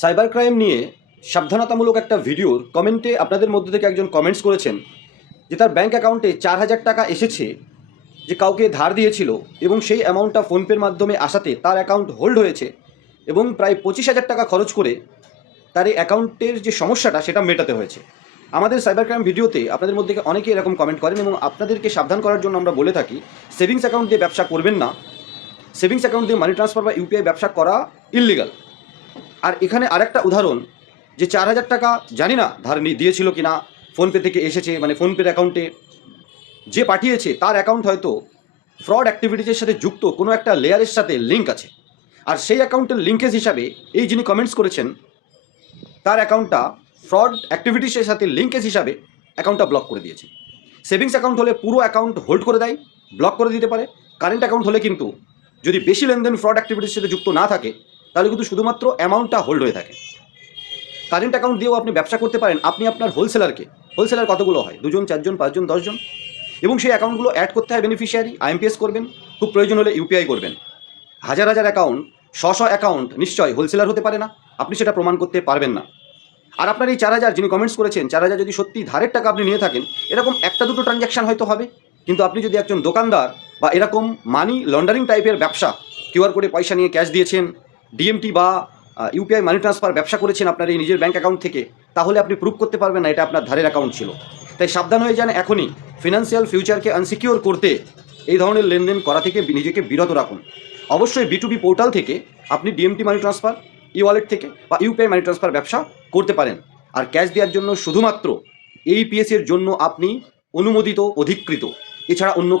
Cyber crime নিয়ে সাবধানতামূলক একটা ভিডিওর কমেন্টে আপনাদের মধ্যে থেকে একজন কমেন্টস করেছেন যে তার ব্যাঙ্ক অ্যাকাউন্টে 4,000 টাকা এসেছে, যে কাউকে ধার দিয়েছিল এবং সেই অ্যামাউন্টটা ফোনপের মাধ্যমে আসাতে তার অ্যাকাউন্ট হোল্ড হয়েছে এবং প্রায় 25,000 টাকা খরচ করে তার এই অ্যাকাউন্টের যে সমস্যাটা সেটা মেটাতে হয়েছে। আমাদের সাইবার ক্রাইম ভিডিওতে আপনাদের মধ্যে অনেকেই এরকম কমেন্ট করেন এবং আপনাদেরকে সাবধান করার জন্য আমরা বলে থাকি সেভিংস অ্যাকাউন্ট দিয়ে ব্যবসা করবেন না। সেভিংস অ্যাকাউন্ট দিয়ে মানি ট্রান্সফার বা ইউপিআই ব্যবসা করা ইললিগাল। আর এখানে আরেকটা উদাহরণ, যে 4,000 টাকা জানি না ধার দিয়েছিল কি না, ফোনপে থেকে এসেছে, মানে ফোনপের অ্যাকাউন্টে যে পাঠিয়েছে তার অ্যাকাউন্ট হয়তো ফ্রড অ্যাক্টিভিটিসের সাথে যুক্ত কোনো একটা লেয়ারের সাথে লিঙ্ক আছে, আর সেই অ্যাকাউন্টের লিঙ্কেজ হিসাবে এই যিনি কমেন্টস করেছেন তার অ্যাকাউন্টটা ফ্রড অ্যাক্টিভিটিসের সাথে লিঙ্কেজ হিসাবে অ্যাকাউন্টটা ব্লক করে দিয়েছে। সেভিংস অ্যাকাউন্ট হলে পুরো অ্যাকাউন্ট হোল্ড করে দেয়, ব্লক করে দিতে পারে। কারেন্ট অ্যাকাউন্ট হলে কিন্তু যদি বেশি লেনদেন ফ্রড অ্যাক্টিভিটির সাথে যুক্ত না থাকে তাহলে কিন্তু শুধুমাত্র অ্যামাউন্টটা হোল্ড হয়ে থাকে। কারেন্ট অ্যাকাউন্ট দিয়েও আপনি ব্যবসা করতে পারেন। আপনি আপনার হোলসেলার কতগুলো হয়, 2 জন 4 জন 5 জন 10 জন, এবং সেই অ্যাকাউন্টগুলো অ্যাড করতে হয় বেনিফিশিয়ারি, আইএমপিএস করবেন, খুব প্রয়োজন হলে ইউপিআই করবেন। হাজার হাজার অ্যাকাউন্ট, শ অ্যাকাউন্ট নিশ্চয় হোলসেলার হতে পারে না, আপনি সেটা প্রমাণ করতে পারবেন না। আর আপনার এই 4,000 যিনি কমেন্টস করেছেন, 4,000 যদি সত্যি ধারের টাকা আপনি নিয়ে থাকেন, এরকম একটা দুটো ট্রানজ্যাকশন হয়তো হবে, কিন্তু আপনি যদি একজন দোকানদার বা এরকম মানি লন্ডারিং টাইপের ব্যবসা, কিউআর কোডে পয়সা নিয়ে ক্যাশ দিয়েছেন, ডিএমটি বা ইউপিআই মানি ট্রান্সফার ব্যবসা করেছেন আপনার এই নিজের ব্যাঙ্ক অ্যাকাউন্ট থেকে, তাহলে আপনি প্রুভ করতে পারবেন না এটা আপনার ধারের অ্যাকাউন্ট ছিল। তাই সাবধান হয়ে যান এখনই। ফিনান্সিয়াল ফিউচারকে আনসিকিউর করতে এই ধরনের লেনদেন করা থেকে নিজেকে বিরত রাখুন। অবশ্যই বিটুবি পোর্টাল থেকে আপনি ডিএমটি মানি ট্রান্সফার, ই ওয়ালেট থেকে বা ইউপিআই মানি ট্রান্সফার ব্যবসা করতে পারেন। আর ক্যাশ দেওয়ার জন্য শুধুমাত্র এইপিএসের জন্য আপনি অনুমোদিত, অধিকৃত। এছাড়া অন্য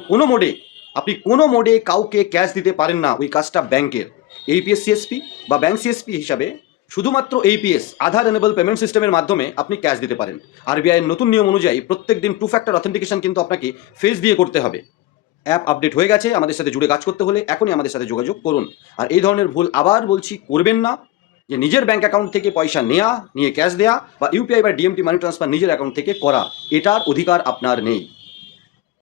কোনো মোডে কাউকে ক্যাশ দিতে পারেন না, ওই কাজটা ব্যাংকের। এইপিএস সিএসপি বা ব্যাংক সিএসপি হিসাবে শুধুমাত্র এইপিএস, আধার এনেবল পেমেন্ট সিস্টেমের মাধ্যমে আপনি ক্যাশ দিতে পারেন। আরবিআইয়ের নতুন নিয়ম অনুযায়ী প্রত্যেক দিন 2 ফ্যাক্টর অথেন্টিকেশন কিন্তু আপনাকে ফেস দিয়ে করতে হবে। অ্যাপ আপডেট হয়ে গেছে, আমাদের সাথে জুড়ে কাজ করতে হলে এখনই আমাদের সাথে যোগাযোগ করুন। আর এই ধরনের ভুল আবার বলছি করবেন না, যে নিজের ব্যাঙ্ক অ্যাকাউন্ট থেকে পয়সা নিয়ে ক্যাশ দেয়া বা ইউপিআই বা ডিএমটি মানি ট্রান্সফার নিজের অ্যাকাউন্ট থেকে করা, এটার অধিকার আপনার নেই।